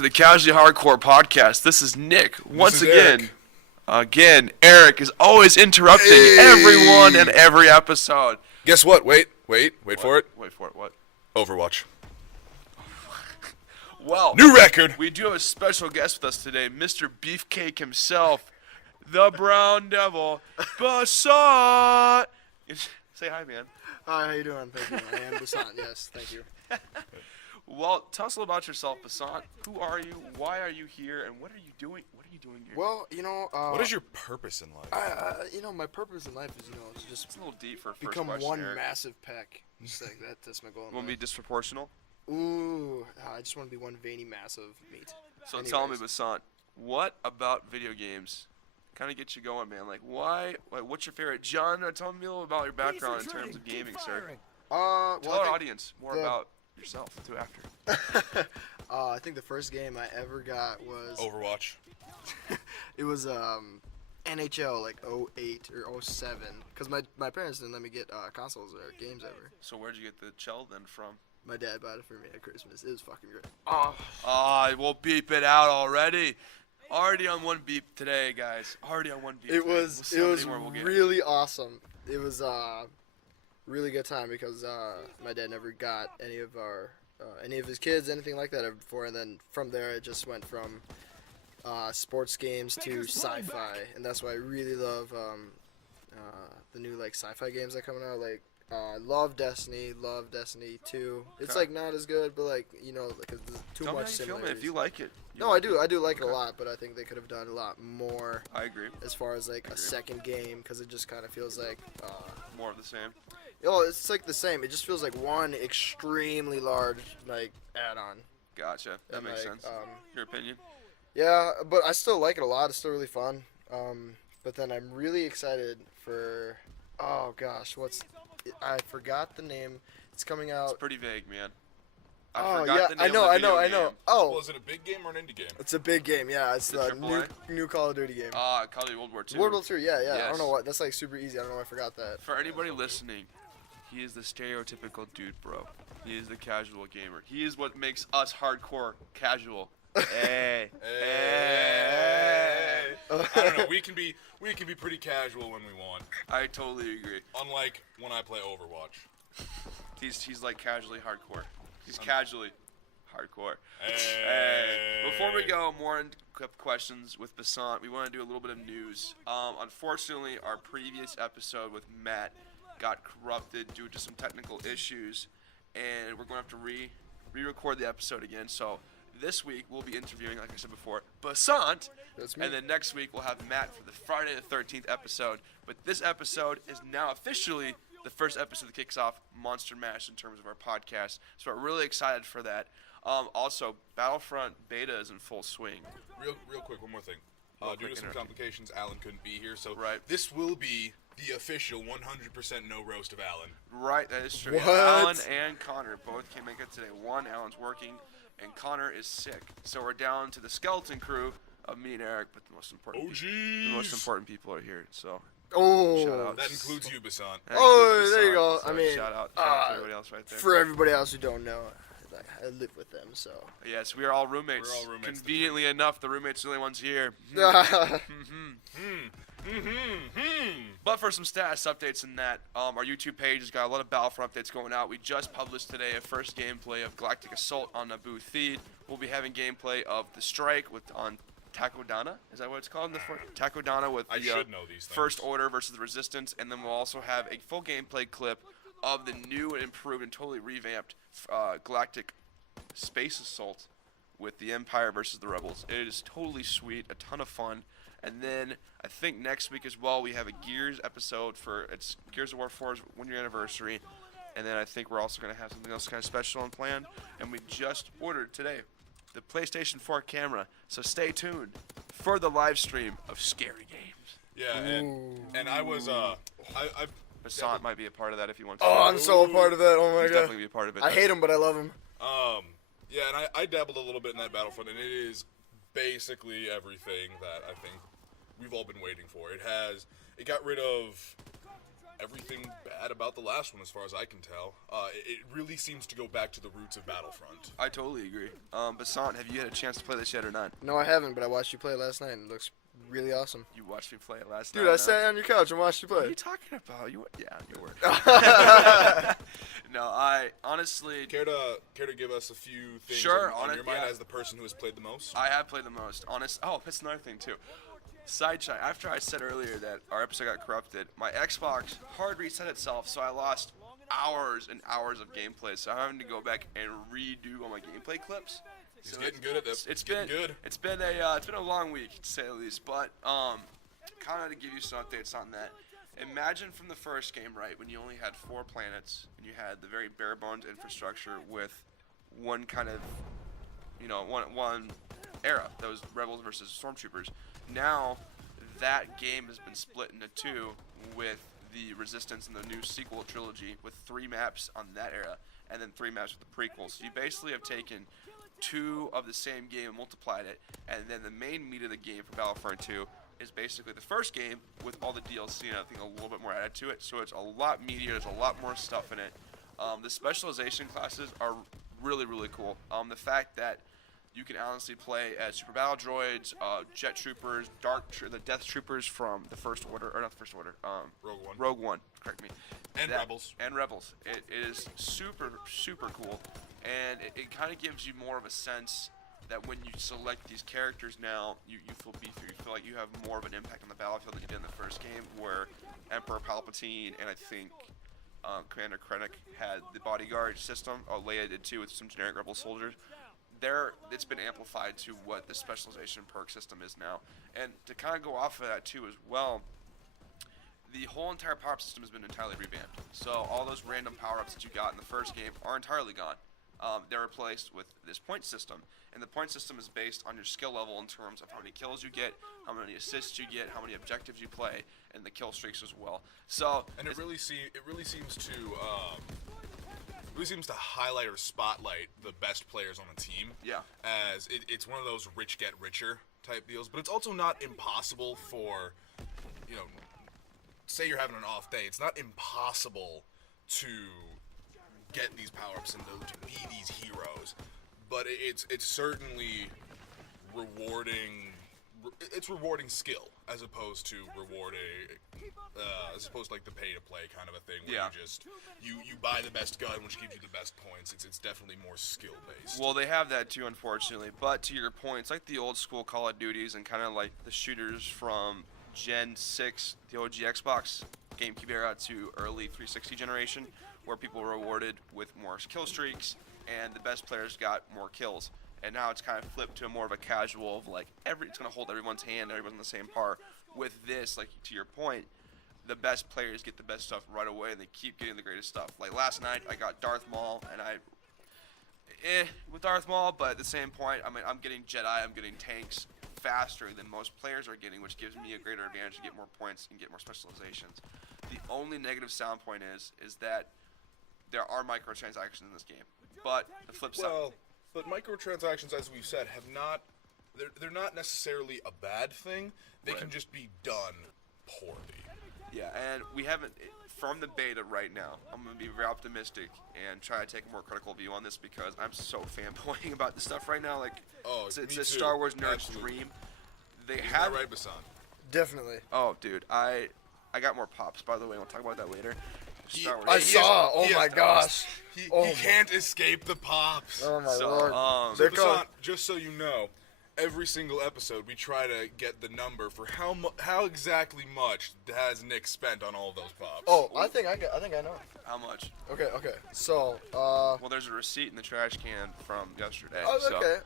to the Casually Hardcore podcast. This is Nick. Once again, Eric. Eric is always interrupting everyone in every episode. Guess what? Wait for it. Wait for it. What? Overwatch. Well, New record. We do have a special guest with us today, Mr. Beefcake himself, the Brown Devil, Basant. Say hi, man. Hi, how you doing? Thank you. I am Basant, yes, thank you. Well, tell us a little about yourself, Basant. Who are you? Why are you here? And what are you doing? What are you doing here? Well, you know... what is your purpose in life? my purpose in life is, to just... It's a little deep for a first become question, one Eric. massive peck. Just like that's my goal in Want to be life. disproportional? Ooh, I just want to be one veiny mass of meat. So tell me, Basant, what about video games kind of gets you going, man? Like, why? Like, what's your favorite genre? Tell me a little about your background in terms of gaming, sir. Well, Tell our audience more about yourself, too, after. I think the first game I ever got was... Overwatch. It was NHL, like 08 or 07. Because my parents didn't let me get consoles or games ever. So where'd you get the Chell then from? My dad bought it for me at Christmas. It was fucking great. We'll beep it out already. Already on one beep today, guys. Already on one beep. It was We'll really awesome. It was really good time because my dad never got any of his kids anything like that ever before, and then from there it just went from sports games to sci-fi, and that's why I really love the new like sci-fi games that are coming out. Like love Destiny 2. It's like not as good, but like because there's too Tell me much how you feel, man, similarities. if you like it. No, I do like it a lot, but I think they could have done a lot more. I agree. As far as like a second game, because it just kind of feels like more of the same. It's like the same. It just feels like one extremely large like add-on. Gotcha. That And, makes like, sense. Your opinion? Yeah, but I still like it a lot. It's still really fun. But then I'm really excited for. Oh gosh, I forgot the name. It's coming out. It's pretty vague, man. Oh forgot yeah, the name I of the know. video game. Oh, Well, is it a big game or an indie game? it's a big game. Yeah, it's The the AAA? new Call of Duty game. Call of Duty World War II. World War II. Yeah. I Yes. don't know what. That's like super easy. I don't know why I forgot that. For anybody listening, he is the stereotypical dude, bro. He is the casual gamer. He is what makes us hardcore casual. Hey. Hey. I don't know. We can be pretty casual when we want. I totally agree. Unlike when I play Overwatch. He's like casually hardcore. He's casually hardcore. Hey. Before we go more in questions with Basant, we want to do a little bit of news. Unfortunately, our previous episode with Matt got corrupted due to some technical issues, and we're going to have to re-record the episode again. So this week we'll be interviewing, like I said before, Basant, That's me. and then next week we'll have Matt for the Friday the 13th episode. But this episode is now officially the first episode that kicks off Monster Mash in terms of our podcast. So we're really excited for that. Also, Battlefront beta is in full swing. Real quick, one more thing. Real Due quick to some interrupt. complications, Alan couldn't be here, so Right. this will be the official 100% no roast of Alan. Right, that is true. What? Alan and Connor both can't make it today. Alan's working, and Connor is sick. So we're down to the skeleton crew of me and Eric, but the most important people are here. So Oh. shout out. That includes you, Basant. That Oh, includes there you Basant. go. So I mean, shout out to everybody else right there. For everybody else who don't know, I live with them, so. Yes, we are all roommates. We're all roommates. Conveniently enough, the roommates are the only ones here. But for some status updates in that, our YouTube page has got a lot of Battlefront updates going out. We just published today a first gameplay of Galactic Assault on Naboo Theed. We'll be having gameplay of The Strike on Takodana. Is that what it's called? Takodana with I the should know these things. First Order versus the Resistance. And then we'll also have a full gameplay clip of the new and improved and totally revamped Galactic Space Assault with the Empire versus the Rebels. It is totally sweet, a ton of fun. And then I think next week as well we have a Gears episode for it's Gears of War 4's 1 year anniversary. And then I think we're also going to have something else kind of special on plan. And we just ordered today the PlayStation 4 camera. So stay tuned for the live stream of Scary Games. Yeah, and I was I've Basant might be a part of that if you want to. Oh, I'm so a part of that. Oh my He's god. definitely be a part of it. I hate him, but I love him. Yeah, and I dabbled a little bit in that Battlefront, and it is basically everything that I think we've all been waiting for. It got rid of everything bad about the last one, as far as I can tell. It really seems to go back to the roots of Battlefront. I totally agree. Basant, have you had a chance to play this yet or not? No, I haven't, but I watched you play last night, and it looks really awesome. You watched me play it last night. Dude, I sat on your couch and watched you What are play. you talking about? You were. No, I honestly. Care to give us a few things Sure, on on your it, mind yeah. as the person who has played the most? I have played the most. Oh, that's another thing too. Side chat. After I said earlier that our episode got corrupted, my Xbox hard reset itself, so I lost hours and hours of gameplay. So I'm having to go back and redo all my gameplay clips. He's So getting good at this. It's getting been good. It's been a long week to say the least. But kind of to give you some updates on that. Imagine from the first game, right, when you only had 4 planets and you had the very bare bones infrastructure with one kind of, one era that was Rebels versus Stormtroopers. Now that game has been split into 2 with the Resistance and the new sequel trilogy with 3 maps on that era and then 3 maps with the prequels. So you basically have taken 2 of the same game and multiplied it, and then the main meat of the game for Battlefront 2 is basically the first game with all the DLC and everything a little bit more added to it. So it's a lot meatier. There's a lot more stuff in it. The specialization classes are really, really cool. The fact that you can honestly play as Super Battle Droids, Jet Troopers, the Death Troopers from the First Order, or not the First Order, Rogue One, correct me. And Rebels. And Rebels. It is super, super cool. And it kind of gives you more of a sense that when you select these characters now, you feel beefier. You feel like you have more of an impact on the battlefield than you did in the first game, where Emperor Palpatine and I think Commander Krennic had the bodyguard system. Leia did too with some generic Rebel soldiers. It's been amplified to what the specialization perk system is now. And to kind of go off of that too as well, the whole entire power-up system has been entirely revamped. So all those random power-ups that you got in the first game are entirely gone. They're replaced with this point system, and the point system is based on your skill level in terms of how many kills you get, how many assists you get, how many objectives you play, and the kill streaks as well. So And it really seems to highlight or spotlight the best players on the team. Yeah. As it's one of those rich get richer type deals, but it's also not impossible for, say you're having an off day, it's not impossible to get these power-ups and to be these heroes, but it's certainly rewarding. It's rewarding skill as opposed to like the pay-to-play kind of a thing where you buy the best gun, which gives you the best points. It's definitely more skill-based. Well, they have that too, unfortunately. But to your point, it's like the old school Call of Duties and kind of like the shooters from Gen 6, the OG Xbox, GameCube era to early 360 generation, where people were rewarded with more kill streaks and the best players got more kills. And now it's kind of flipped to a more of a casual of like it's going to hold everyone's hand, everyone's on the same par. With this, like to your point, the best players get the best stuff right away, and they keep getting the greatest stuff. Like last night, I got Darth Maul, and with Darth Maul, but at the same point, I mean, I'm getting Jedi, I'm getting tanks faster than most players are getting, which gives me a greater advantage to get more points and get more specializations. The only negative sound point is that there are microtransactions in this game, but the flip side. Well, but microtransactions, as we've said, they're not necessarily a bad thing. They can just be done poorly. Yeah, and we haven't, from the beta right now, I'm going to be very optimistic and try to take a more critical view on this because I'm so fanboying about this stuff right now. Like, it's me a too. Star Wars nerd's Absolutely. dream. Isn't that right, Basan? Definitely. Oh, dude, I got more pops, by the way. We'll talk about that later. Star Wars. I saw. Oh my gosh. He Oh can't escape the pops. Oh my So, lord. So They're Basan, called. just so you know, every single episode we try to get the number for how exactly much has Nick spent on all of those pops. Oh, I think I know. How much? Okay. So, Well, there's a receipt in the trash can from yesterday. okay.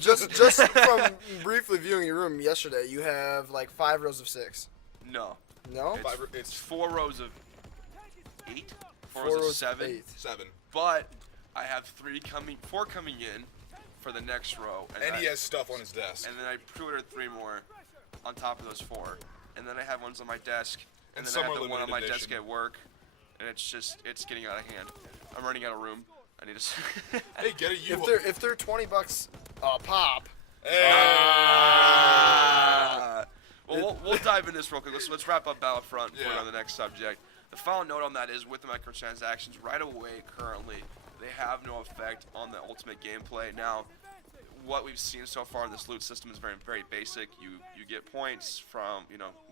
Just from briefly viewing your room yesterday, you have like 5 rows of 6. No. No? It's 4 rows of 8? 4 4 rows of rows 7? 8. 7. But I have 4 coming in for the next row. And he has stuff on his desk. And then I pre-ordered 3 more on top of those 4. And then I have ones on my desk. And then some I have are the one on limited my edition. desk at work. And it's getting out of hand. I'm running out of room. I need to. Hey, get it, you. If they're $20 a pop. Well, we'll dive into this real quick. Let's wrap up Battlefront Yeah. on the next subject. The final note on that is with the microtransactions, right away currently, they have no effect on the ultimate gameplay. Now, what we've seen so far in this loot system is very, very basic. You get points from,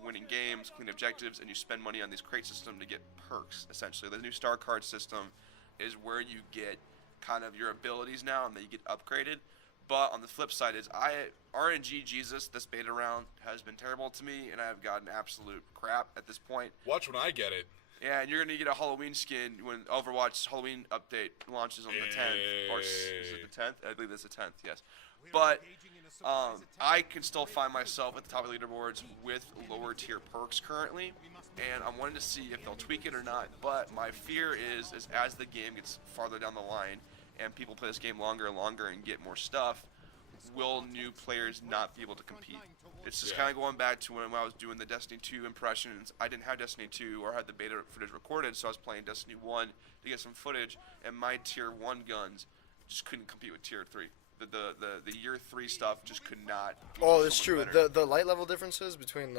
winning games, clean objectives, and you spend money on these crate system to get perks, essentially. The new star card system is where you get kind of your abilities now, and then you get upgraded. But on the flip side is RNG Jesus, this beta round has been terrible to me, and I have gotten absolute crap at this point. Watch when I get it. Yeah, and you're going to get a Halloween skin when Overwatch Halloween update launches on the 10th. Or is it the 10th? I believe it's the 10th, yes. But I can still find myself at the top of the leaderboards with lower tier perks currently, and I'm wanting to see if they'll tweak it or not. But my fear is as the game gets farther down the line and people play this game longer and longer and get more stuff, will new players not be able to compete? It's just kind of going back to when I was doing the Destiny 2 impressions. I didn't have Destiny 2 or had the beta footage recorded, so I was playing Destiny 1 to get some footage, and my Tier 1 guns just couldn't compete with Tier 3. The Year 3 stuff just could not. Oh, it's true. The light level differences between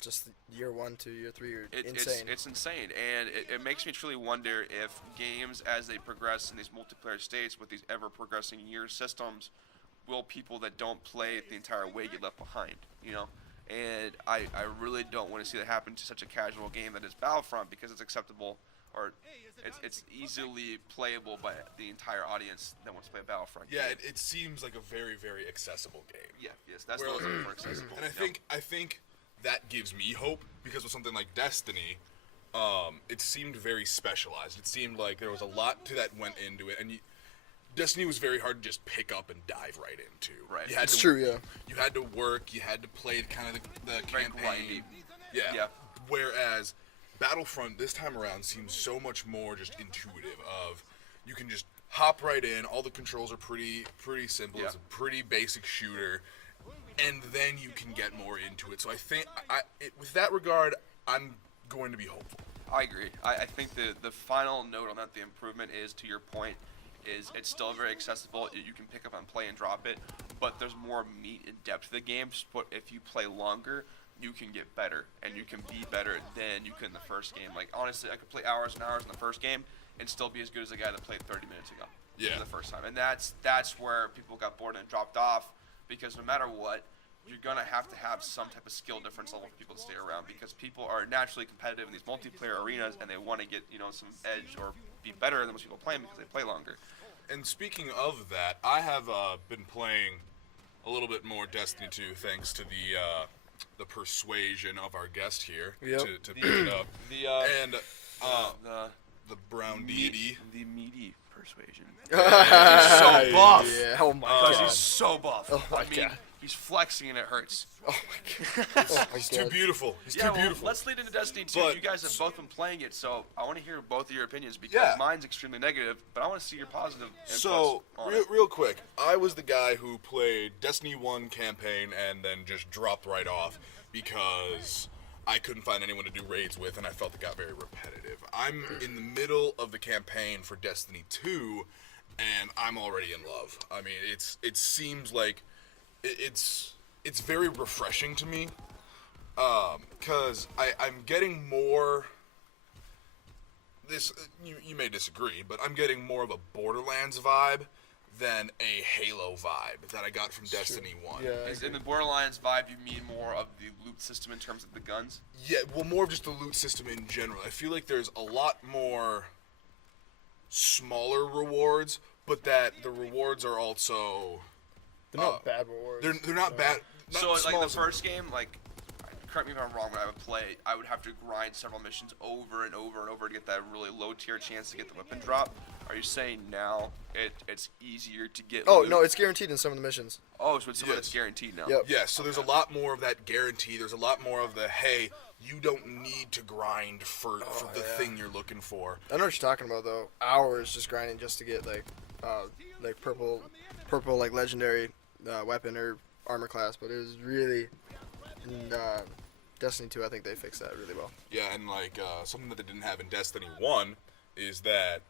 just Year 1 to Year 3 are insane. It's insane, and it makes me truly wonder if games, as they progress in these multiplayer states with these ever progressing year systems, will people that don't play it the entire way get left behind? And I really don't want to see that happen to such a casual game that is Battlefront, because it's acceptable, or it's easily playable by the entire audience that wants to play a Battlefront game. Yeah, it seems like a very, very accessible game. Yeah, yes, that's the word for accessible. And I think that gives me hope, because with something like Destiny, it seemed very specialized. It seemed like there was a lot that went into it, and Destiny was very hard to just pick up and dive right into. Right. It's true, yeah. You had to work. You had to play kind of the campaign. Yeah. Whereas Battlefront this time around seems so much more just intuitive. Of you can just hop right in. All the controls are pretty simple. Yeah. It's a pretty basic shooter, and then you can get more into it. So I think with that regard, I'm going to be hopeful. I agree. I think the final note on that, the improvement is, to your point, is it's still very accessible. You can pick up and play and drop it, but there's more meat and depth to the game. But if you play longer, you can get better, and you can be better than you could in the first game. Like, honestly, I could play hours and hours in the first game and still be as good as the guy that played 30 minutes ago. Yeah. For the first time. And that's where people got bored and dropped off, because no matter what, you're going to have some type of skill difference level for people to stay around, because people are naturally competitive in these multiplayer arenas, and they want to get, some edge or be better than most people playing because they play longer. And speaking of that, I have been playing a little bit more Destiny 2 thanks to the persuasion of our guest here to pick it up. The brown deity. The meaty persuasion. He's so buff. Yeah. Oh my Because god. he's so buff. Oh my god. He's flexing and it hurts. Oh my god. Oh my He's god. too beautiful. He's Yeah, too beautiful. let's lead into Destiny 2. But- You guys have both been playing it, so I want to hear both of your opinions, because mine's extremely negative, but I want to see your positive inputs So, on it. real quick, I was the guy who played Destiny 1 campaign and then just dropped right off because I couldn't find anyone to do raids with, and I felt it got very repetitive. I'm in the middle of the campaign for Destiny 2, and I'm already in love. I mean, it seems like it's very refreshing to me, because I'm getting more. You may disagree, but I'm getting more of a Borderlands vibe than a Halo vibe that I got from Destiny 1. Yeah. Is in the Borderlands vibe, you mean more of the loot system in terms of the guns? Yeah, well, more of just the loot system in general. I feel like there's a lot more smaller rewards, but that the rewards are also They're not bad rewards. they're not bad. Not So, like small the as- first game, correct me if I'm wrong, when I would play, I would have to grind several missions over and over and over to get that really low tier chance to get the weapon drop. Are you saying now it's easier to get Oh loot? no, it's guaranteed in some of the missions. Oh, so it's something Yes. that's guaranteed now. Yep. Yeah, so there's a lot more of that guarantee. There's a lot more of the, hey, you don't need to grind for the thing you're looking for. I know what you're talking about though. Hours just grinding just to get like purple like legendary weapon or armor class, but it was really in Destiny 2. I think they fixed that really well. Yeah, and something that they didn't have in Destiny 1 is that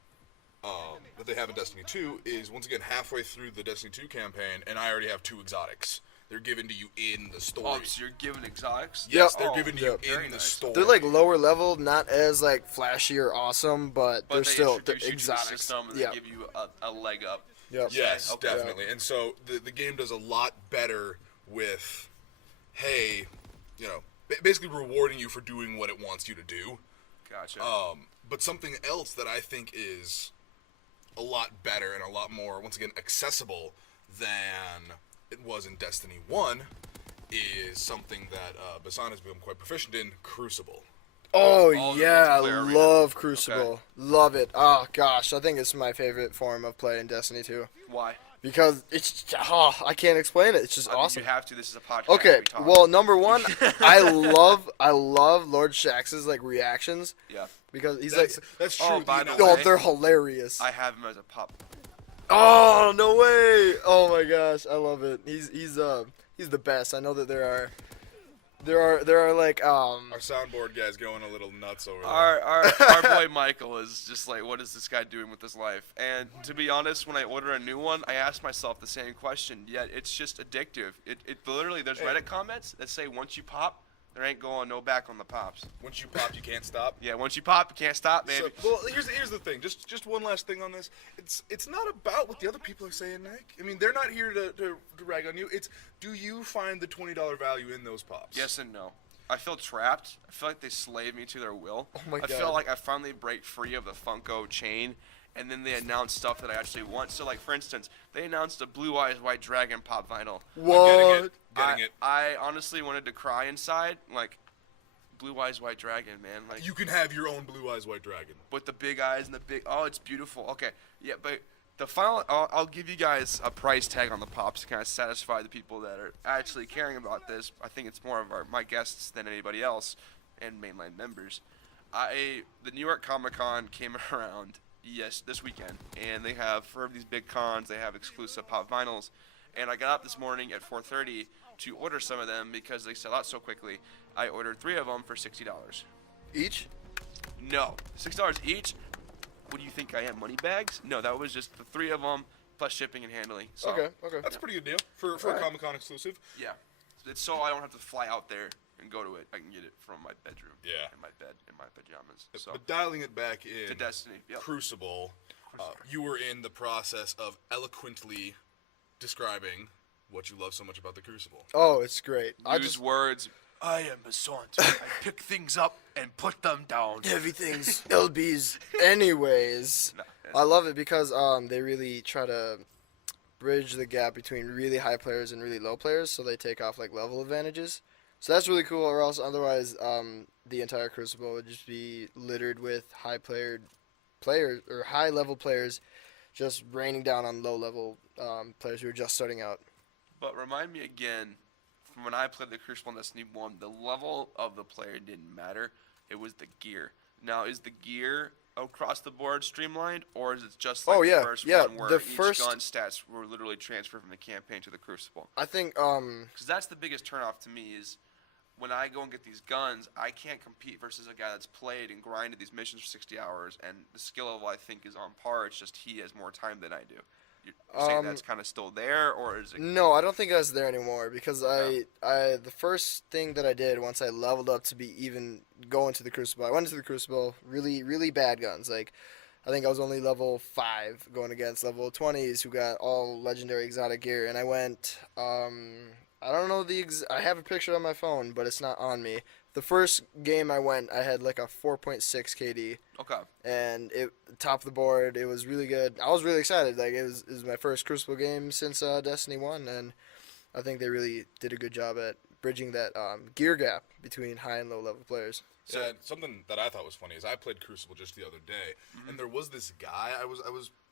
they have in Destiny 2 is, once again, halfway through the Destiny 2 campaign, and I already have 2 exotics They're given to you in the story. Oh, so you're given exotics? Yes, Yep. they're Oh, given to yep. you in Very the nice. story. They're like lower level, not as like flashy or awesome, but they're they still introduce you to the exotics. system and Yeah. they give you a leg up. Yep. Yes, Okay. definitely. And so the game does a lot better with, hey, basically rewarding you for doing what it wants you to do. Gotcha. But something else that I think is a lot better and a lot more, once again, accessible than it was in Destiny 1 is something that Basan has become quite proficient in, Crucible. Oh, All the yeah, I multiplayer arena. love Crucible. Okay. Love it. Oh gosh, I think it's my favorite form of play in Destiny 2 Why? because it's I can't explain it. It's just I mean, awesome. You have to. This is a podcast. Okay, we talk. well, number one, I love Lord Shaxx's like reactions Yeah. because he's That's Oh, true. by you the know, like, oh, way, they're hilarious. I have him as a pup. Oh, no way! Oh my gosh, I love it. He's the best. I know that there are like Our soundboard guy's going a little nuts over there. Our boy Michael is just like, what is this guy doing with his life? And to be honest, when I order a new one, I ask myself the same question. Yet it's just addictive. It literally, there's Reddit comments that say once you pop, there ain't going no back on the pops. Once you pop, you can't stop. Yeah, once you pop, you can't stop, baby. So, well, here's the thing. Just one last thing on this. It's not about what the other people are saying, Nick. I mean, they're not here to rag on you. It's, do you find the $20 value in those pops? Yes and no. I feel trapped. I feel like they slave me to their will. Oh my I feel God. like I finally break free of the Funko chain, and then they announce stuff that I actually want. So, like, for instance, they announced a Blue Eyes White Dragon pop vinyl. what? Getting it. I honestly wanted to cry inside. Like, Blue Eyes White Dragon, man. Like, You can have your own Blue Eyes White Dragon. with the big eyes and the big. Oh, it's beautiful. Okay, yeah, but the final. I'll give you guys a price tag on the pops to kind of satisfy the people that are actually caring about this. I think it's more of my guests than anybody else, and mainline members. The New York Comic Con came around this weekend, and they have for these big cons they have exclusive pop vinyls, and I got up this morning at 4:30 to order some of them because they sell out so quickly. I ordered 3 of them for $60. Each? No, $6 each. What do you think I am, money bags? No, that was just the 3 of them plus shipping and handling. So, Okay. That's a pretty good deal for a Alright. Comic-Con exclusive. yeah, it's so I don't have to fly out there and go to it. I can get it from my bedroom. Yeah. In my bed, in my pajamas. So But dialing it back in, to Destiny. Yep. Crucible, you were in the process of eloquently describing what you love so much about the Crucible. Oh, it's great. I Use just words. I am a sant. I pick things up and put them down. everything's LBs anyways. No, I love it because they really try to bridge the gap between really high players and really low players, so they take off like level advantages. So that's really cool. Or else otherwise, the entire Crucible would just be littered with players or high level players, just raining down on low level players who are just starting out. But remind me again, from when I played the Crucible in Destiny 1, the level of the player didn't matter. It was the gear. Now, is the gear across the board streamlined, or is it just like Oh, yeah, the first yeah, one where the each first- gun stats were literally transferred from the campaign to the Crucible? I think Because that's the biggest turnoff to me is when I go and get these guns, I can't compete versus a guy that's played and grinded these missions for 60 hours, and the skill level I think is on par. It's just he has more time than I do. You're saying that's kind of still there, or is it? no, I don't think that's there anymore because No. I the first thing that I did once I leveled up to be even going to the Crucible, I went into the Crucible, really bad guns. Like, I think I was only level 5 going against level 20s who got all legendary exotic gear, and I went, I don't know I have a picture on my phone, but it's not on me. The first game I went, I had like a 4.6 KD. Okay. And it top of the board. It was really good. I was really excited. Like it was my first Crucible game since Destiny 1, and I think they really did a good job at bridging that gear gap between high and low level players. So something that I thought was funny is I played Crucible just the other day, and there was this guy I was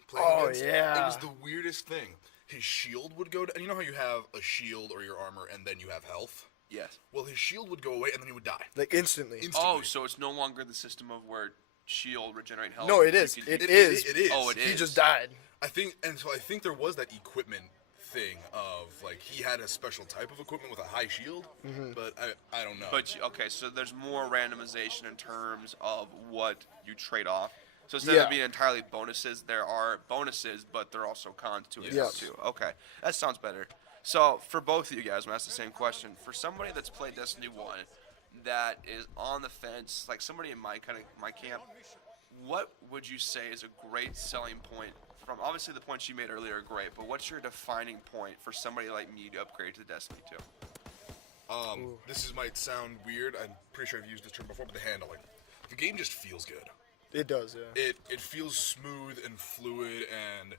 playing Oh, against. yeah. It was the weirdest thing. His shield would go down. You know how you have a shield or your armor, and then you have health? Yes. Well, his shield would go away, and then he would die. Like instantly. Oh, so it's no longer the system of where shield regenerate health. No, it You is. can- It is. It is. Oh, it He is. just died. I think there was that equipment thing of like he had a special type of equipment with a high shield, but I don't know. But okay, so there's more randomization in terms of what you trade off. So instead Yeah. of being entirely bonuses, there are bonuses, but there are also cons to it Yeah. too. Okay, that sounds better. So for both of you guys, I'm gonna ask the same question. For somebody that's played Destiny 1, that is on the fence, like somebody in my camp, what would you say is a great selling point from obviously the points you made earlier are great, but what's your defining point for somebody like me to upgrade to Destiny 2? Might sound weird. I'm pretty sure I've used this term before, but the handling. The game just feels good. It does, yeah. It feels smooth and fluid, and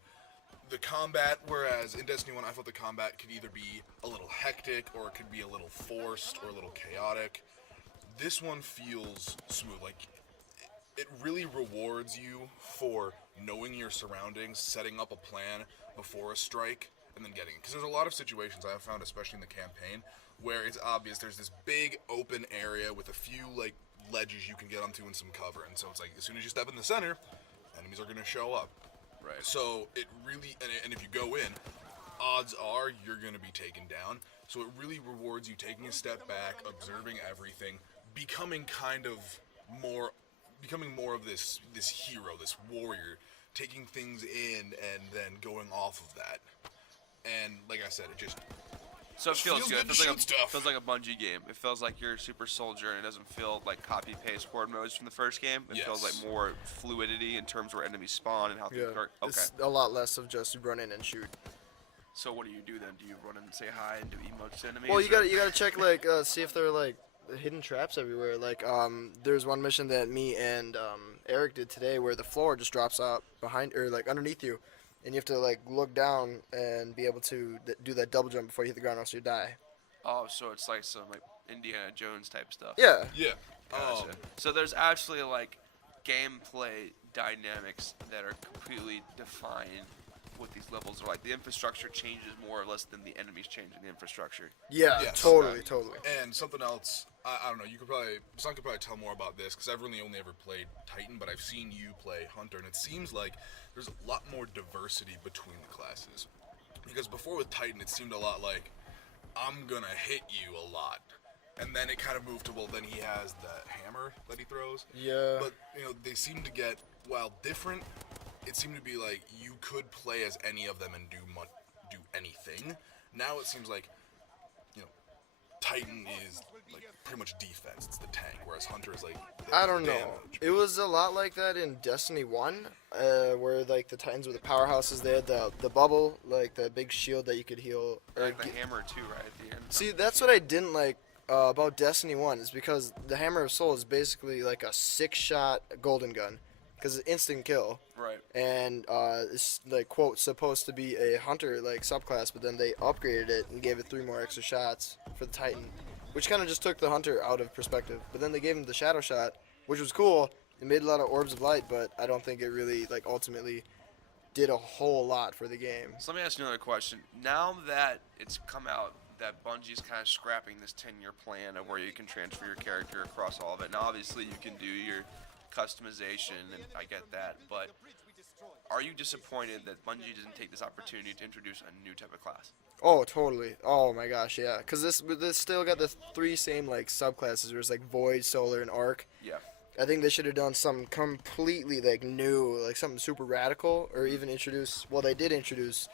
the combat, whereas in Destiny 1 I thought the combat could either be a little hectic or it could be a little forced or a little chaotic. This one feels smooth. Like, it really rewards you for knowing your surroundings, setting up a plan before a strike, and then getting it. Because there's a lot of situations I have found, especially in the campaign, where it's obvious there's this big open area with a few like ledges you can get onto and some cover, and so it's like as soon as you step in the center, enemies are going to show up. Right. So it really, and if you go in, odds are you're going to be taken down. So it really rewards you taking a step back, observing everything, becoming more of this hero, this warrior, taking things in and then going off of that. And like I said, it just So it feels good. to shoot stuff. Feels like a Bungie game. It feels like you're a super soldier, and it doesn't feel like copy-paste horde modes from the first game. It feels like more fluidity in terms of where enemies spawn and how things work. Okay. It's a lot less of just run in and shoot. So what do you do then? Do you run in and say hi and do emotes to enemies? Well, you gotta check like see if there are like hidden traps everywhere. Like there's one mission that me and Eric did today where the floor just drops out behind or like underneath you, and you have to like look down and be able to do that double jump before you hit the ground, else you die. Oh, so it's like some like Indiana Jones type stuff. Yeah. Yeah. Gotcha. So there's actually like gameplay dynamics that are completely defined what these levels are like. The infrastructure changes more or less than the enemies changing the infrastructure. Yeah, Yes. totally. And something else, I don't know, Son could probably tell more about this, because I've really only ever played Titan, but I've seen you play Hunter, and it seems like there's a lot more diversity between the classes. Because before with Titan, it seemed a lot like, I'm gonna hit you a lot. And then it kind of moved to, well, then he has the hammer that he throws. Yeah. But, they seem to get, while different, it seemed to be like you could play as any of them and do anything. Now it seems like, Titan is like pretty much defense. It's the tank, whereas Hunter is like I don't know. damage. It was a lot like that in Destiny 1, where like the Titans were the powerhouses. They had the bubble, like the big shield that you could heal. Like the hammer too, right at the end. See, that's what I didn't like about Destiny 1 is because the Hammer of Soul is basically like a 6-shot golden gun, because it's instant kill. Right. And it's like quote supposed to be a hunter like subclass, but then they upgraded it and gave it 3 more extra shots for the Titan, which kind of just took the hunter out of perspective. But then they gave him the shadow shot, which was cool. It made a lot of orbs of light, but I don't think it really like ultimately did a whole lot for the game. So let me ask you another question. Now that it's come out that Bungie's kind of scrapping this 10-year plan of where you can transfer your character across all of it. Now obviously you can do your customization, and I get that, but are you disappointed that Bungie doesn't take this opportunity to introduce a new type of class? Oh, totally. Oh my gosh, yeah. Because this still got the 3 same like subclasses, where it's like Void, Solar, and Arc. Yeah. I think they should have done something completely like new, like something super radical, or even introduce. Well, they did introduce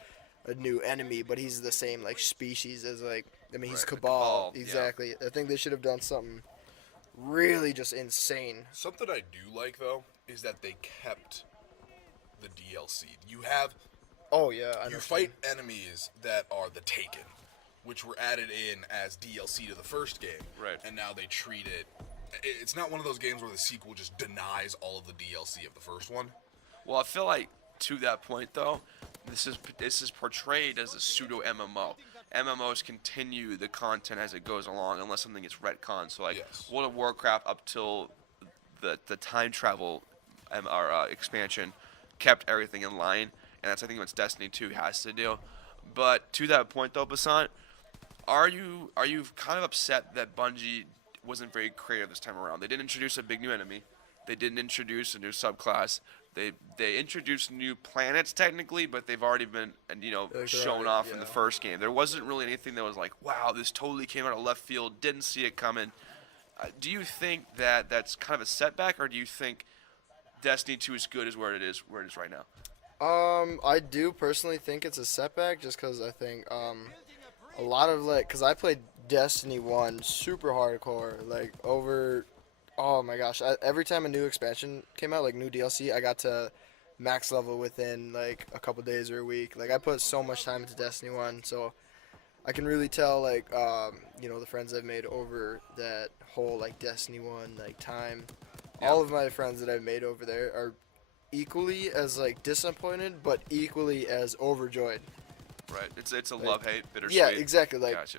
a new enemy, but he's the same like species as like. I mean, he's Right, the Cabal. Cabal, yeah. Exactly. I think they should have done something really just insane. Something I do like though is that they kept the DLC. You have Oh yeah, I you know. fight enemies that are the Taken, which were added in as DLC to the first game. Right. And now they treat it. It's not one of those games where the sequel just denies all of the DLC of the first one. Well, I feel like to that point though, this is portrayed as a pseudo MMO. MMOs continue the content as it goes along unless something gets retconned. So like Yes. World of Warcraft up till the time travel expansion kept everything in line, and that's I think what Destiny 2 has to do. But to that point though, Basant, are you kind of upset that Bungie wasn't very creative this time around? They didn't introduce a big new enemy. They didn't introduce a new subclass. They introduced new planets technically, but they've already been shown off in the first game. There wasn't really anything that was like, wow, this totally came out of left field. Didn't see it coming. Do you think that that's kind of a setback, or do you think Destiny 2 is good as where it is right now? I do personally think it's a setback, just because I think a lot of like, cause I played Destiny 1 super hardcore, like over, oh my gosh, every time a new expansion came out, like new DLC, I got to max level within like a couple days or a week. Like I put so much time into Destiny 1, so I can really tell like the friends I've made over that whole like Destiny 1 like time. Yeah. All of my friends that I've made over there are equally as like disappointed, but equally as overjoyed. Right. It's a Like, love-hate, bittersweet. Yeah, exactly. Like, Gotcha.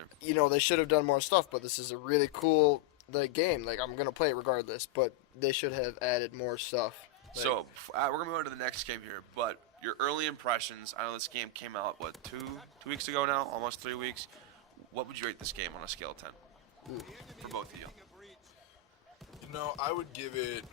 they should have done more stuff, but this is a really cool like game. Like, I'm gonna play it regardless, but they should have added more stuff. Like, So we're gonna move on to the next game here, but your early impressions. I know this game came out two weeks ago now, almost 3 weeks. What would you rate this game on a scale of 10 for both of you? I would give it.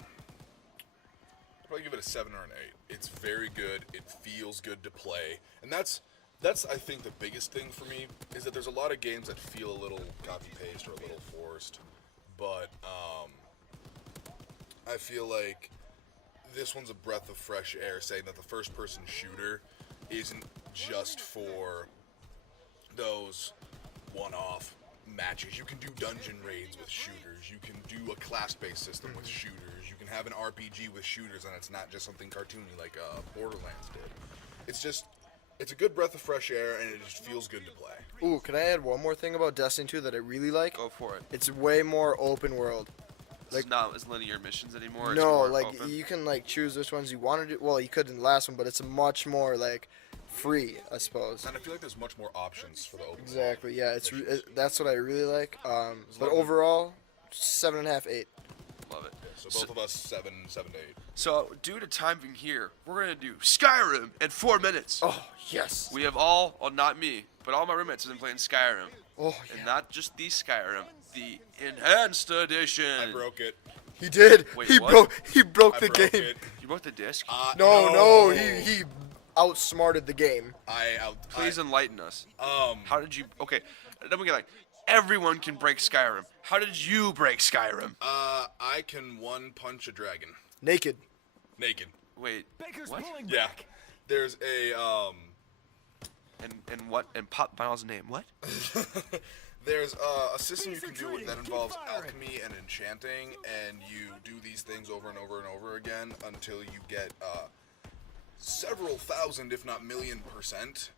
Probably give it a 7 or an 8. It's very good. It feels good to play, and that's I think the biggest thing for me is that there's a lot of games that feel a little copy paste or a little forced, but I feel like this one's a breath of fresh air, saying that the first person shooter isn't just for those one-off matches. You can do dungeon raids with shooters. You can do a class-based system with shooters. You can have an RPG with shooters, and it's not just something cartoony like Borderlands did. It's a good breath of fresh air, and it just feels good to play. ooh, can I add one more thing about Destiny 2 that I really like? Go for it. It's way more open world. It's not as linear missions anymore. It's No, more like open. you can like choose which ones you want to do. Well, you could in the last one, but it's much more like free, I suppose. And I feel like there's much more options for the open Exactly. Yeah, missions. that's what I really like. But like- overall, 7.5, 8. Love it. So both of us 7 to 8. So due to timing here, we're gonna do Skyrim in 4 minutes. Oh yes. We have not me, but all my roommates have been playing Skyrim, Oh and yeah. not just the Skyrim, the enhanced edition. I broke it. He did. Wait, he what? broke I the broke game. it. You bought the disc? No, he outsmarted the game. Please enlighten us. Um, How did you? Okay, then we get like everyone can break Skyrim. How did you break Skyrim? I can one punch a dragon Naked. naked. Wait, what? Yeah. There's a And what? And Pop Miles' name? What? there's a system you can do that involves alchemy and enchanting, and you do these things over and over and over again until you get several thousand, if not million%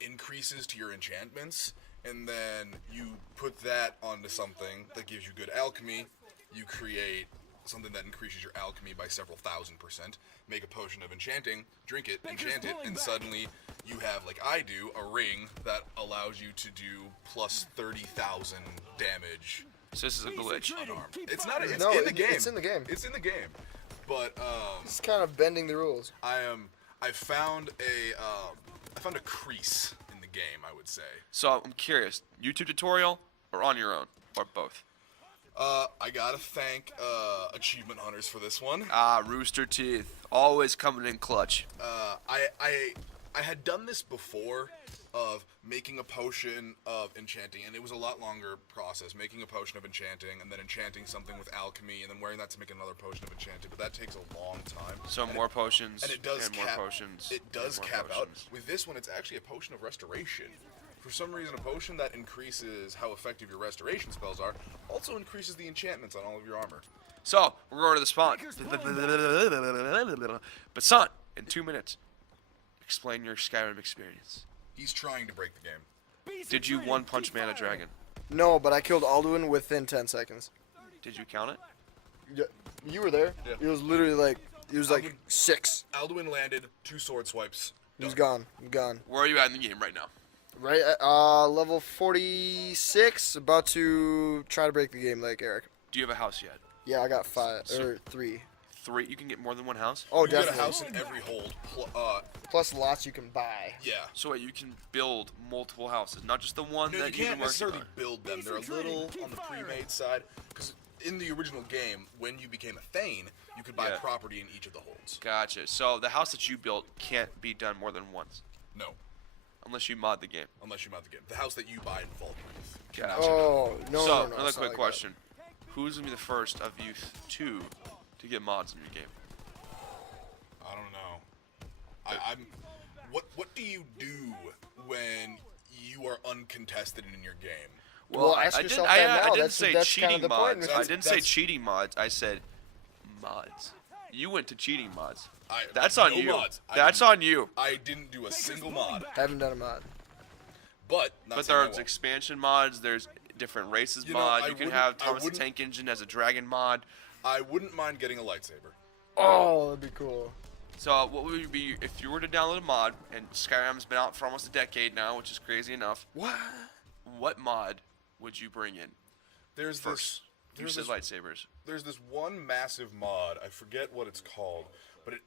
increases to your enchantments, and then you put that onto something that gives you good alchemy. You create something that increases your alchemy by several thousand%, make a potion of enchanting, drink it, enchant it, and suddenly you have, like I do, a ring that allows you to do plus 30,000 damage So this is a glitch. unarmed. It's not. It's No, in the game. it's in the game. It's in the game. But It's kind of bending the rules. I found a crease in the game, I would say. So I'm curious, YouTube tutorial or on your own or both? I gotta thank Achievement Hunters for this one. Ah, Rooster Teeth, always coming in clutch. I had done this before of making a potion of enchanting, and it was a lot longer process, making a potion of enchanting and then enchanting something with alchemy and then wearing that to make another potion of enchanting, but that takes a long time. So And more potions and it does and more cap, potions. It does and more cap out. potions. With this one, it's actually a potion of restoration. For some reason, a potion that increases how effective your restoration spells are also increases the enchantments on all of your armor. So we're going to the spawn. But son, in 2 minutes, explain your Skyrim experience. He's trying to break the game. Did you one punch man a dragon? No, but I killed Alduin within 10 seconds. Did you count it? Yeah, you were there. Yeah. It was literally like, Alduin- 6. Alduin landed, 2 sword swipes. He was done. gone. Where are you at in the game right now? Right at level 46, about to try to break the game like Eric. Do you have a house yet? Yeah, I got 5 or 3. 3. You can get more than one house. Oh, You get definitely. a house in every hold. Plus lots you can buy. Yeah. So wait, you can build multiple houses, not just the one No, you that you've can't been working necessarily on. build them. They're a little on the pre-made side. Because in the original game, when you became a Thane, you could buy Yeah. property in each of the holds. Gotcha. So the house that you built can't be done more than once, No, unless you mod the game. unless you mod the game. The house that you buy in Vault Gotcha. Oh, no, so no, no. another it's not quick like question: who's gonna be the first of you two to get mods in your game? I don't know. I'm. What do you do when you you are uncontested in your game. Well, ask yourself that now. I didn't That's- say that's kind of cheating the point. mods. I didn't say cheating mods. I said mods. You went to cheating mods. That's on no you. mods. That's on you. I didn't do a single mod. Haven't done a mod. But there's expansion mods. There's different races mods. You can have Thomas the Tank Engine as a dragon mod. I wouldn't mind getting a lightsaber. Oh, that'd be cool. So what would it be if you were to download a mod? And Skyrim's been out for almost a decade now, which is crazy enough. What mod would you bring in? There's first. You said lightsabers. There's this one massive mod. I forget what it's called, but it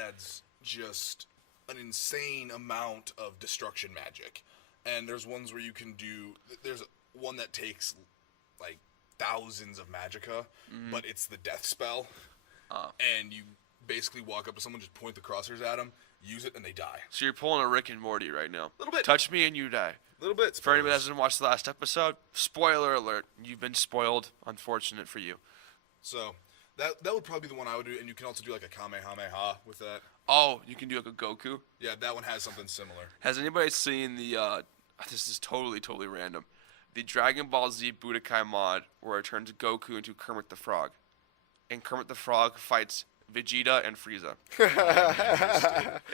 adds just an insane amount of destruction magic. And there's ones where you can do. There's one that takes like thousands of magicka, but it's the death spell, and you basically walk up to someone, just point the crosshairs at them, use it, and they die. So you're pulling a Rick and Morty right now. Little bit. Touch me and you die. Little bit. For anybody that hasn't watched the last episode, spoiler alert, you've been spoiled. Unfortunate for you. So that would probably be the one I would do, and you can also do like a Kamehameha with that. Oh, you can do like a Goku? Yeah, that one has something similar. Has anybody seen the, this is totally random, the Dragon Ball Z Budokai mod where it turns Goku into Kermit the Frog? And Kermit the Frog fights Vegeta and Frieza.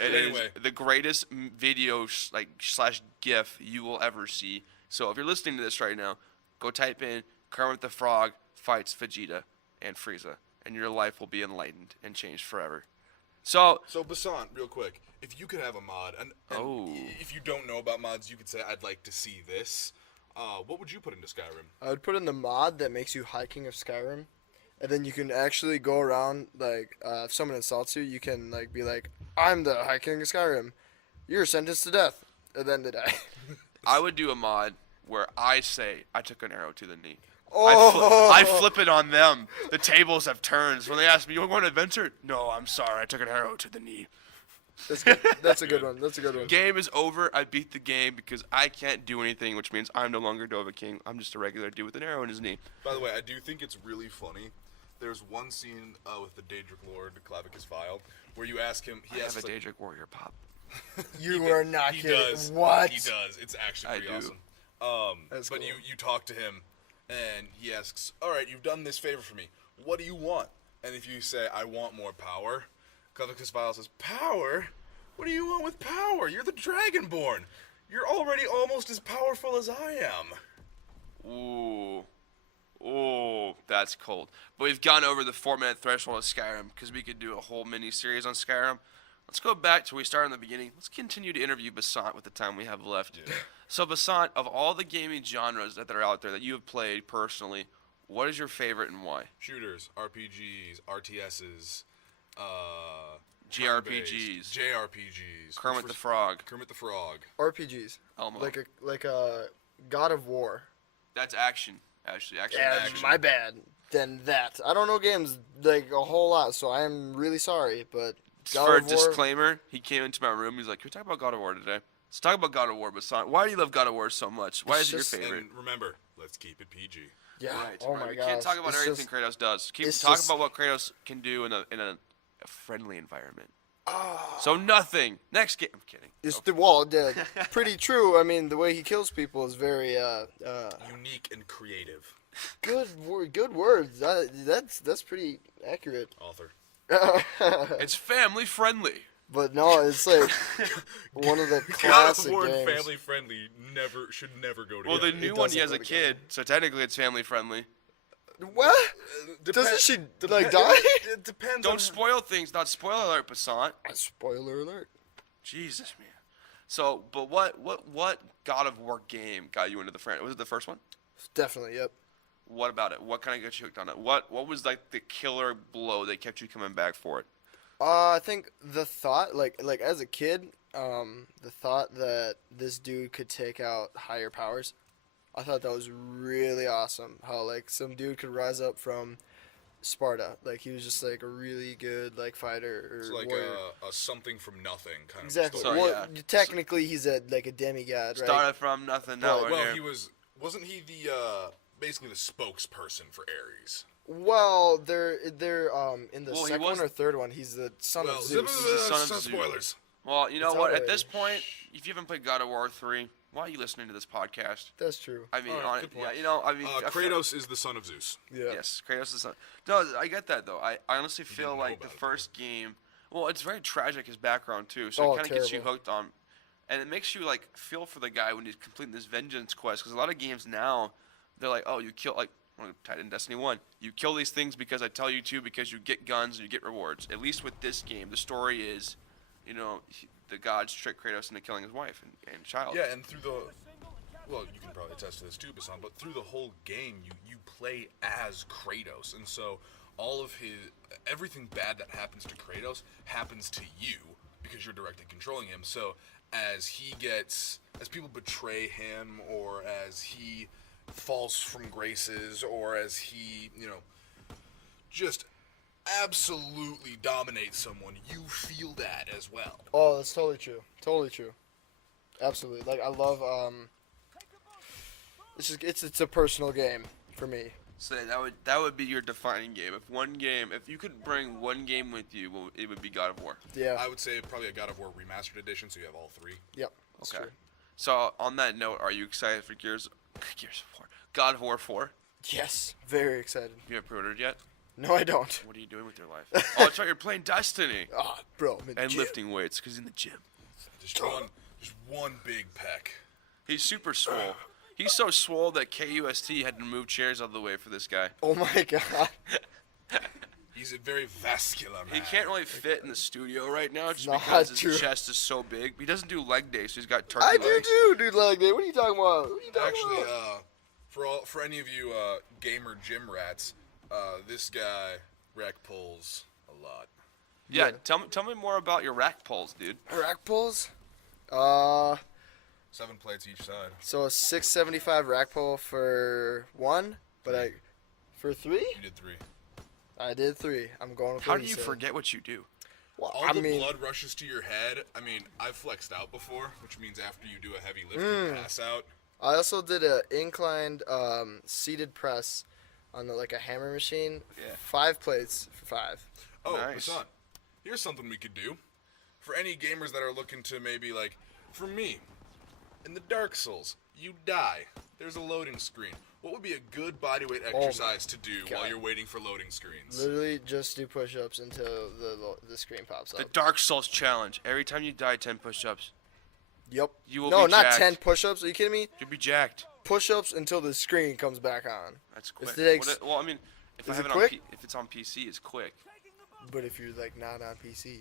It is the greatest video slash GIF you will ever see. So if you're listening to this right now, go type in Kermit the Frog fights Vegeta and Frieza, and your life will be enlightened and changed forever. So Basant, real quick, if you could have a mod, and if you don't know about mods, you could say, I'd like to see this. What would you put into Skyrim? I would put in the mod that makes you High King of Skyrim. And then you can actually go around, like, if someone insults you, you can, like, be like, I'm the High King of Skyrim. You're sentenced to death. And then they die. I would do a mod where I say I took an arrow to the knee. Oh. I flip it on them. The tables have turned. When they ask me, you want to go on an adventure? No, I'm sorry. I took an arrow to the knee. That's good. That's a good one. That's a good one. Game is over. I beat the game because I can't do anything, which means I'm no longer Dova King. I'm just a regular dude with an arrow in his knee. By the way, I do think it's really funny. There's one scene with the Daedric Lord, Clavicus Vile, where you ask him. I have a Daedric Warrior pop. You are not he kidding. Does. What? He does. It's actually pretty awesome. That's but cool. you talk to him, and he asks, all right, you've done this favor for me. What do you want? And if you say, I want more power, Clavicus Vile says, power? What do you want with power? You're the Dragonborn. You're already almost as powerful as I am. Ooh. Oh, that's cold. But we've gone over the 4-minute threshold of Skyrim because we could do a whole mini-series on Skyrim. Let's go back to where we started in the beginning. Let's continue to interview Basant with the time we have left. Yeah. So, Basant, of all the gaming genres that are out there that you have played personally, what is your favorite and why? Shooters, RPGs, RTSs, JRPGs. JRPGs. Kermit the Frog. Kermit the Frog. RPGs. Elmo. Like a God of War. That's action. Actually, Yeah, action. my bad. Then that. I don't know games like a whole lot, so I am really sorry, but God For a of War, disclaimer, he came into my room. He's like, "Can we talk about God of War today? Let's talk about God of War." Basant, why do you love God of War so much? Why is it your favorite? And remember, let's keep it PG. Yeah. Right, Oh right. my We gosh. can't talk about It's everything just- Kratos does. it's Talk just- about what Kratos can do in a friendly environment. Ah. So nothing. Next game. I'm kidding. It's pretty true. I mean, the way he kills people is very Unique and creative. good words. That's pretty accurate. Author. It's family friendly. But no, it's like one of the God of classic War games. and family friendly should never go together. Well, the new one he doesn't has go a kid, so technically it's family friendly. What? Doesn't she like die? It depends. Don't spoil things. Not spoiler alert, Basant. Spoiler alert. Jesus, man. So, but what God of War game got you into the franchise? Was it the first one? Definitely, yep. What about it? What kind of got you hooked on it? What was like the killer blow that kept you coming back for it? I think the thought, like as a kid, the thought that this dude could take out higher powers, I thought that was really awesome. How like some dude could rise up from Sparta, like he was just like a really good like fighter or It's like warrior. a something from nothing kind Exactly. of story. So, well, yeah. technically he's a demigod, right? Started from nothing. Now Well, we're Well, here. wasn't he the basically the spokesperson for Ares? Well, they're in the Well, he second was- one or third one. He's the son of Zeus. the son of Zeus. Spoilers. Well, you know It's what? all At this right. point, if you haven't played God of War 3, why are you listening to this podcast? That's true. I mean, Alright, good point. yeah, you know, I mean, I feel- Kratos is the son of Zeus. Yeah. Yes, Kratos is not. No, I get that though. I honestly feel didn't know like the about it, first game. Well, it's very tragic his background too, so Oh, it kind of gets you terrible. hooked on, and it makes you like feel for the guy when he's completing this vengeance quest. Because a lot of games now, they're like, oh, you kill like tied in Destiny 1. You kill these things because I tell you to, because you get guns and you get rewards. At least with this game, the story is, you know, the gods trick Kratos into killing his wife and child. Yeah, and through the, well, you can probably attest to this too, Basan, but through the whole game, you play as Kratos, and so all of everything bad that happens to Kratos happens to you because you're directly controlling him. So as people betray him, or as he falls from graces, or as he, just absolutely dominates someone, you feel that as well. Oh, that's totally true. Totally true. Absolutely. Like I love it's a personal game for me. So that would be your defining game. If you could bring one game with you, well, it would be God of War. Yeah. I would say probably a God of War remastered edition, so you have all three. Yep. That's Okay. true. So on that note, are you excited for Gears of War? God of War 4? Yes. Very excited. You have pre-ordered yet? No, I don't. What are you doing with your life? Oh, that's right, you're playing Destiny Ah, bro. I'm in and gym. lifting weights because he's in the gym. Just one big peck. He's super swole. He's so swole that KUST had to move chairs out of the way for this guy. Oh my god. He's a very vascular man. He can't really fit in the studio right now just Not because his true. chest is so big. He doesn't do leg day, so he's got turkey I legs. do too, dude. Like, what are you talking about? What are you talking Actually, about? for any of you gamer gym rats, this guy rack pulls a lot. Yeah, Yeah. tell me more about your rack pulls, dude. Rack pulls? 7 plates each side. So a 675 rack pull for one, but for three? You did 3. I did 3. I'm going with How what do he you said. forget what you do? Well, All I the mean, blood rushes to your head. I mean, I've flexed out before, which means after you do a heavy lift, you pass out. I also did a inclined seated press on like a hammer machine. Yeah. 5 plates for 5. Oh, Nice. Hassan, here's something we could do. For any gamers that are looking to maybe, like, for me, in the Dark Souls, you die. There's a loading screen. What would be a good bodyweight exercise to do while God. you're waiting for loading screens? Literally just do push-ups until the screen pops The up. Dark Souls challenge. Every time you die, 10 push-ups. Yep. You will No, be not jacked. 10 push-ups. Are you kidding me? You'll be jacked. Push-ups until the screen comes back on. That's quick. It takes- Well, I mean, if I Is have it it on quick? if it's on PC, it's quick. But if you're like not on PC,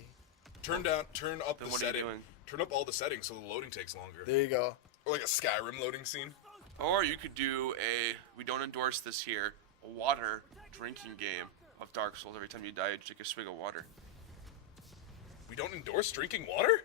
Turn up Then the what are you setting. doing? Turn up all the settings so the loading takes longer. there you go. Or like a Skyrim loading scene. Or you could do we don't endorse this here, a water drinking game of Dark Souls. Every time you die, you take a swig of water. We don't endorse drinking water?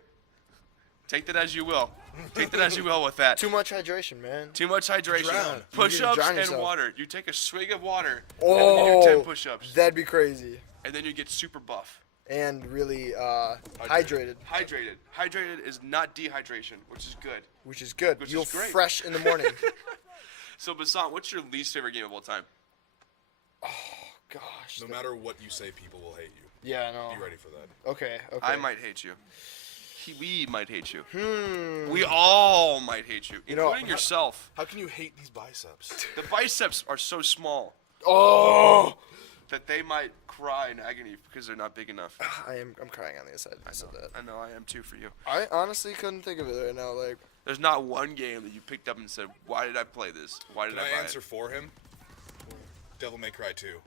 Take that as you will. Take that as you will with that. Too much hydration, man. Too much hydration. Drown. Push-ups You drown and yourself. water. You take a swig of water Oh, and then you do 10 push-ups. That'd be crazy. And then you get super buff. And really hydrated, Hydrated is not dehydration, which is good. which is good. Which You'll is great. fresh in the morning. So, Basan, what's your least favorite game of all time? Gosh. No matter what you say, people will hate you. Yeah, I know. Be ready for that. Okay. I might hate you. We might hate you. Hmm. We all might hate you, know, including yourself. How can you hate these biceps? The biceps are so small Oh. that they might cry in agony because they're not big enough. I'm crying on the inside. I said that. I know I am too for you. I honestly couldn't think of it right now. Like, There's not one game that you picked up and said, "Why did I play this? Why did Can I I buy answer it?" for him? Devil May Cry 2.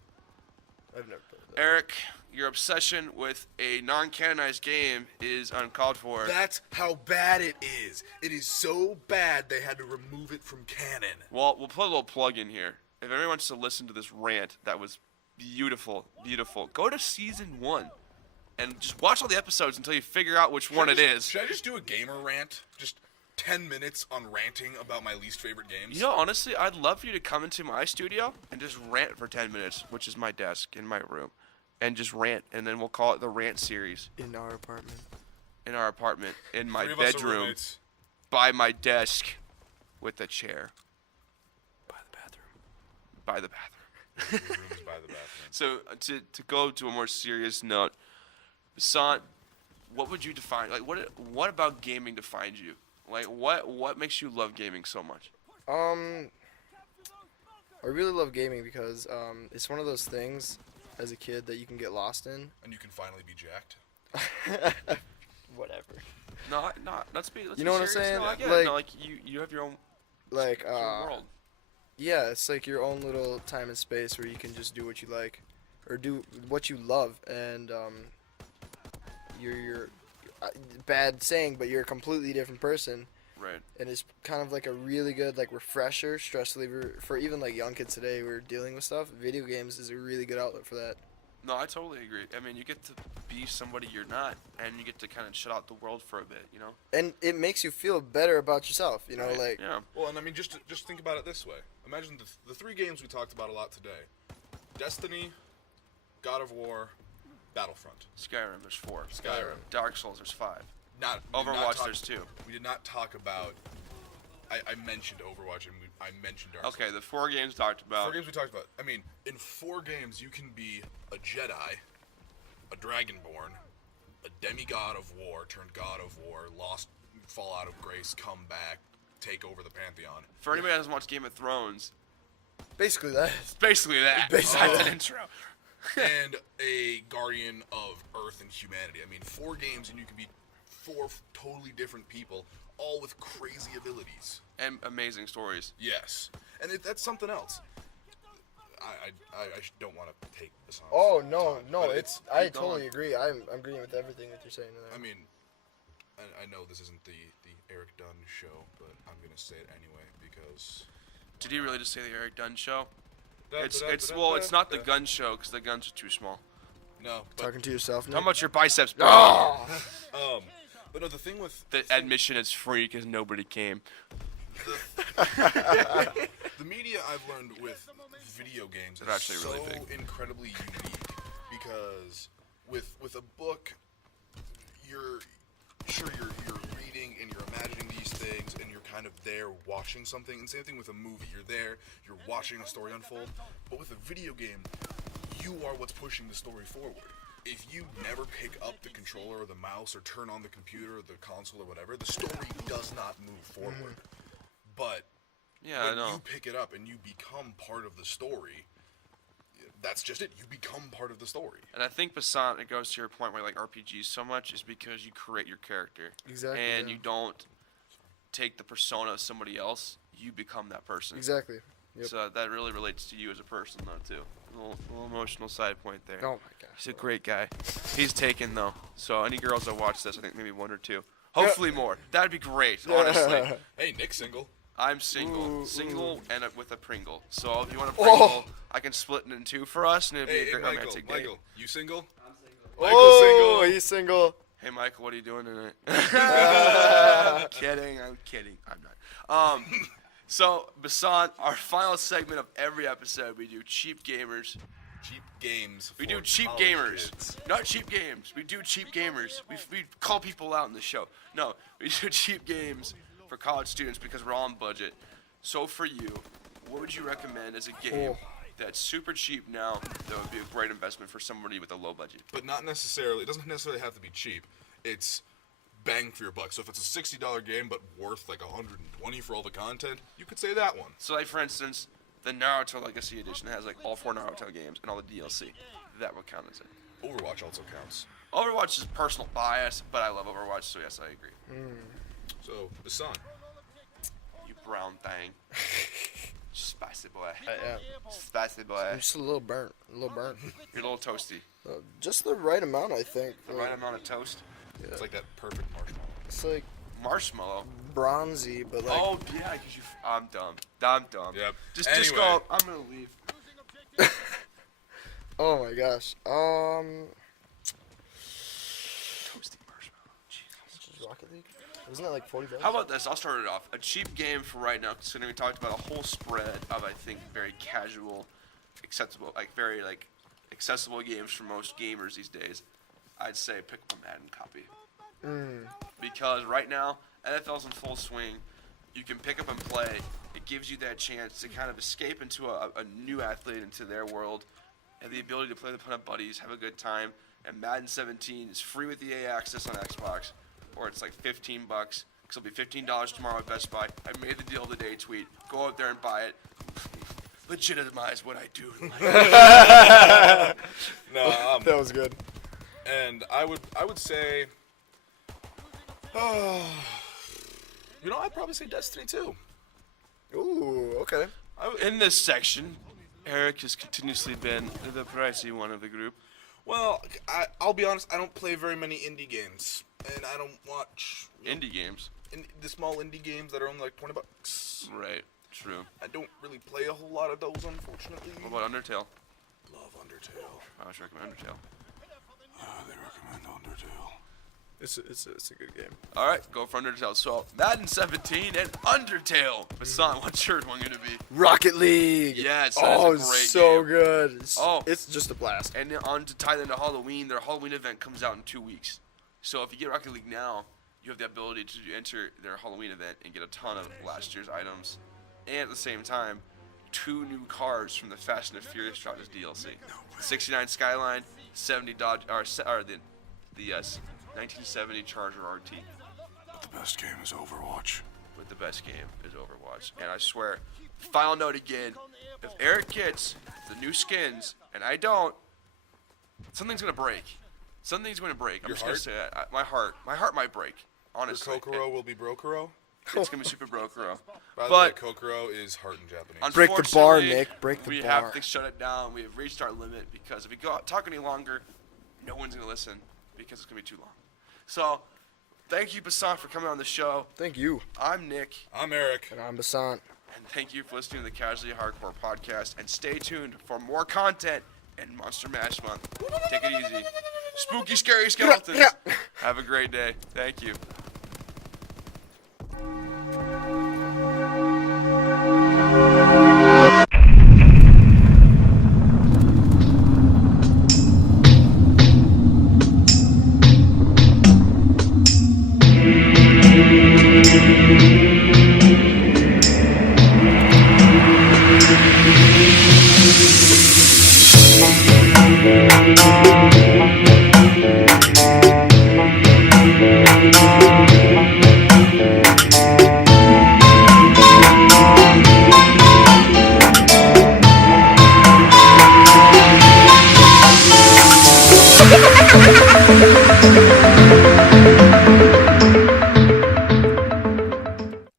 I've never played that. Eric, your obsession with a non-canonized game is uncalled for. That's how bad it is. It is so bad they had to remove it from canon. Well, we'll put a little plug in here. If anyone wants to listen to this rant, that was beautiful, beautiful. Go to season 1 and just watch all the episodes until you figure out which one it is. Should I just do a gamer rant? Just 10 minutes on ranting about my least favorite games? You know, honestly, I'd love for you to come into my studio and just rant for 10 minutes, which is my desk in my room, and just rant, and then we'll call it the rant series In our apartment. in our apartment, in my Three of us are bedroom, roommates. by my desk, with a chair, by the bathroom. The room is by the bathroom. So to go to a more serious note, Basant, what would you define? Like, what about gaming defines you? Like, what makes you love gaming so much? I really love gaming because it's one of those things as a kid that you can get lost in. And you can finally be jacked. Whatever. No, let's be. You know what I'm serious. saying? No, I get it. Like- No, like you have your own Like world. yeah, it's like your own little time and space where you can just do what you like, or do what you love, and you're bad saying, but you're a completely different person. Right. And it's kind of like a really good like refresher, stress reliever for even like young kids today who are dealing with stuff. Video games is a really good outlet for that. No, I totally agree. I mean, you get to be somebody you're not, and you get to kind of shut out the world for a bit, you know? And it makes you feel better about yourself, you know, Right, like yeah. Well, and I mean, just think about it this way. Imagine the 3 games we talked about a lot today: Destiny, God of War, Battlefront. Skyrim, there's 4. Skyrim. Dark Souls, there's 5. We did not Overwatch, talk- there's 2. We did not talk about. I mentioned Overwatch and I mentioned Dark Souls. Okay, the 4 games talked about. 4 games we talked about. I mean, in 4 games, you can be a Jedi, a Dragonborn, a demigod of war turned god of war, lost, fall out of grace, come back, take over the Pantheon. For anybody that doesn't watch Game of Thrones, basically that. it's basically that. Basically That's that. an intro. And a guardian of Earth and humanity. I mean, 4 games and you can be 4 totally different people, all with crazy abilities. And amazing stories. Yes, and that's something else. I don't want to take this on. Oh no, no, But it's I keep totally going. agree. I'm agreeing with everything that you're saying. I mean, I know this isn't the Eric Dunn show, but I'm gonna say it anyway because. Did he really just say the Eric Dunn show? It's not the gun show because the guns are too small. No, but talking to yourself now. How much your biceps? Oh! but no, the thing with The admission is free because nobody came. the media I've learned with video games is They're actually so really big. incredibly unique because with a book, you're reading and you're imagining these things and you're kind of there watching something. And same thing with a movie, you're there, you're watching a story unfold. But with a video game, you are what's pushing the story forward. If you never pick up the controller or the mouse or turn on the computer or the console or whatever, the story does not move forward. But Yeah, I when know. you pick it up and you become part of the story, that's just it. You become part of the story. And I think Basant, it goes to your point where you like RPGs so much is because you create your character. Exactly, And yeah. you don't take the persona of somebody else. You become that person. Exactly. Yep. So that really relates to you as a person, though, too. A little emotional side point there. Oh my gosh. He's a great guy. He's taken, though. So any girls that watch this, I think maybe 1 or 2. Hopefully more. That'd be great, honestly. Hey, Nick's single. I'm single. Ooh, Single and with a Pringle. So if you want a Oh. Pringle, I can split it in 2 for us, and it'd be Hey, a great Michael, romantic date. Michael, you single? I'm single. Michael's Oh, single. he's single. Hey, Michael, what are you doing tonight? I'm kidding. I'm not. So, Basant, our final segment of every episode, we do cheap gamers. Cheap games. We for do cheap college gamers. kids. Not cheap games. We do cheap gamers. We call people out in the show. No, we do cheap games for college students because we're all on budget. So for you, what would you recommend as a game Oh. that's super cheap now that would be a great investment for somebody with a low budget? But not necessarily. It doesn't necessarily have to be cheap. It's bang for your buck. So if it's a $60 game but worth like $120 for all the content, you could say that one. So like for instance, the Naruto Legacy Edition has like all 4 Naruto games and all the DLC. That would count as it. Overwatch also counts. Overwatch is personal bias, but I love Overwatch, so yes, I agree. So the sun. You brown thing. Spicy boy. Yeah. Spicy boy. I'm just a little burnt. You're You're a little toasty. just the right amount, I think. The right amount of toast. It's like that perfect marshmallow. It's like Marshmallow. bronzy, but like. Oh yeah, cause you. I'm dumb. I'm dumb. Yep. Just Anyway. go. I'm gonna leave. Oh my gosh. Toasty marshmallow. Jesus. Rocket League. Wasn't that like $40? How about this? I'll start it off. A cheap game for right now, considering we talked about a whole spread of I think very casual, acceptable, like very like accessible games for most gamers these days. I'd say pick up a Madden copy. Because right now, NFL's in full swing. You can pick up and play. It gives you that chance to kind of escape into a new athlete, into their world, and the ability to play with a ton of buddies, have a good time. And Madden 17 is free with EA access on Xbox, or it's like $15. Because it'll be $15 tomorrow at Best Buy. I made the deal of the day tweet. Go out there and buy it. Legitimize what I do. No, That was good. and I would say, I'd probably say Destiny 2. Ooh, okay. In this section, Eric has continuously been the pricey one of the group. Well, I'll be honest, I don't play very many indie games, and I don't watch Indie games. the small indie games that are only like $20. Right. True. I don't really play a whole lot of those, unfortunately. What about Undertale? Love Undertale. I should recommend Undertale. They recommend Undertale. It's a good game. All right, go for Undertale. So Madden 17 and Undertale. Hassan, what's your one gonna be? Rocket League. Yes, that Oh, is a great it's so game. good. It's Oh. just a blast. And then on to tie into Halloween, their Halloween event comes out in 2 weeks. So if you get Rocket League now, you have the ability to enter their Halloween event and get a ton of last year's items. And at the same time, 2 new cars from the Fast and the Furious Chargers DLC. The 69 Skyline, 70 Dodge, or the 1970 Charger RT. But the best game is Overwatch. But the best game is Overwatch. And I swear, final note again, if Eric gets the new skins and I don't, something's gonna break. Something's gonna break. I'm Your just gonna say that. My heart might break. Honestly, Your Kokoro will be Brokuro. it's gonna be Super Brokuro. By the But way, Kokoro is heart in Japanese. Break the bar, unfortunately, Nick. Break the we bar. have to shut it down. We have reached our limit because if we talk any longer, no one's gonna listen because it's gonna be too long. So, thank you, Basant, for coming on the show. Thank you. I'm Nick, I'm Eric. And I'm Basant. and thank you for listening to the Casually Hardcore podcast. And stay tuned for more content in Monster Mash Month. Take it easy. Spooky, scary skeletons. Yeah. Have a great day. Thank you.